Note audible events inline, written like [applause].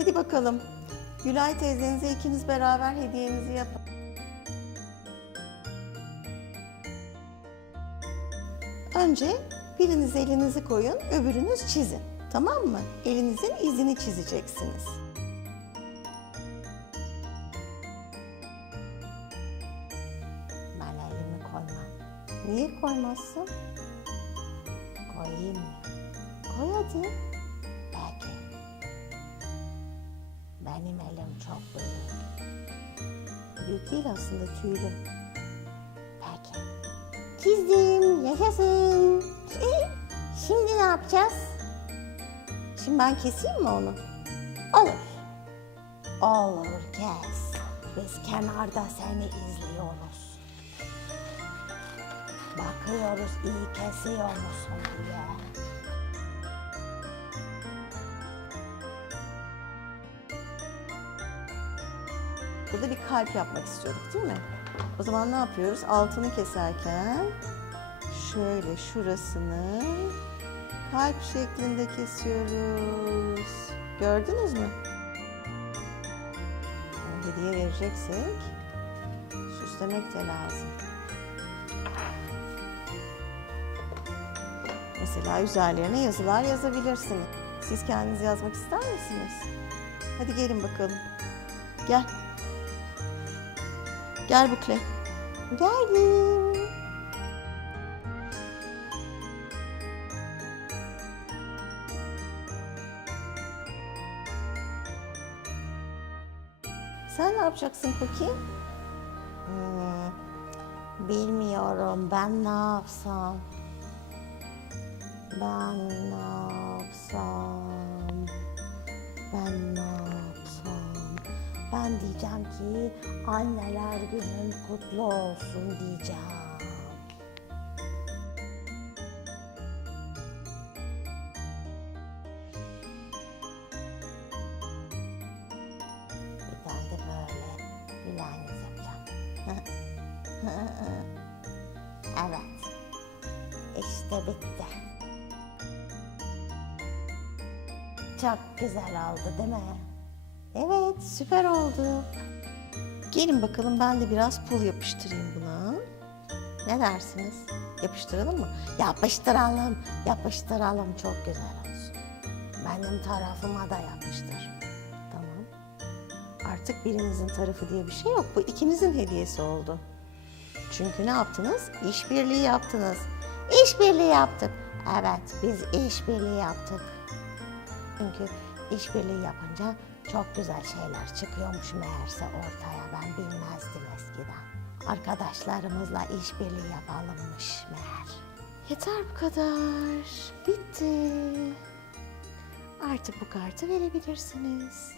Hadi bakalım. Gülay teyzenize ikiniz beraber hediyenizi yapın. Önce biriniz elinizi koyun, öbürünüz çizin. Tamam mı? Elinizin izini çizeceksiniz. Ben elimi koymam. Niye koymazsın? Koyayım mı? Koy hadi. Benim elim çok büyük. Büyük değil aslında tüylü. Peki. Çizdim, yaşasın. Şimdi ne yapacağız? Şimdi ben keseyim mi onu? Olur. Olur kes. Biz kenarda seni izliyoruz. Bakıyoruz iyi kesiyor musun diye. Burada bir kalp yapmak istiyorduk değil mi? O zaman ne yapıyoruz? Altını keserken şöyle şurasını kalp şeklinde kesiyoruz. Gördünüz mü? Hediye vereceksek süslemek de lazım. Mesela üzerlerine yazılar yazabilirsiniz. Siz kendiniz yazmak ister misiniz? Hadi gelin bakalım. Gel. Gel Bukle. Geldim. Sen ne yapacaksın Cookie? Hmm, bilmiyorum ben ne yapsam. Ben ne yapsam? Diyeceğim ki anneler günün kutlu olsun diyeceğim. Bir tane de böyle gülen yüz yapacağım. [laughs] evet. İşte bitti. Çok güzel oldu değil mi? Süper oldu. Gelin bakalım ben de biraz pul yapıştırayım buna. Ne dersiniz? Yapıştıralım mı? Yapıştıralım, yapıştıralım çok güzel olsun. Benim tarafıma da yapıştır. Tamam. Artık birinizin tarafı diye bir şey yok. Bu ikinizin hediyesi oldu. Çünkü ne yaptınız? İşbirliği yaptınız. İşbirliği yaptık. Evet, biz işbirliği yaptık. Çünkü işbirliği yapınca çok güzel şeyler çıkıyormuş meğerse ortaya. Ben bilmezdim eskiden. Arkadaşlarımızla işbirliği yapalımmış meğer. Yeter bu kadar. Bitti. Artık bu kartı verebilirsiniz.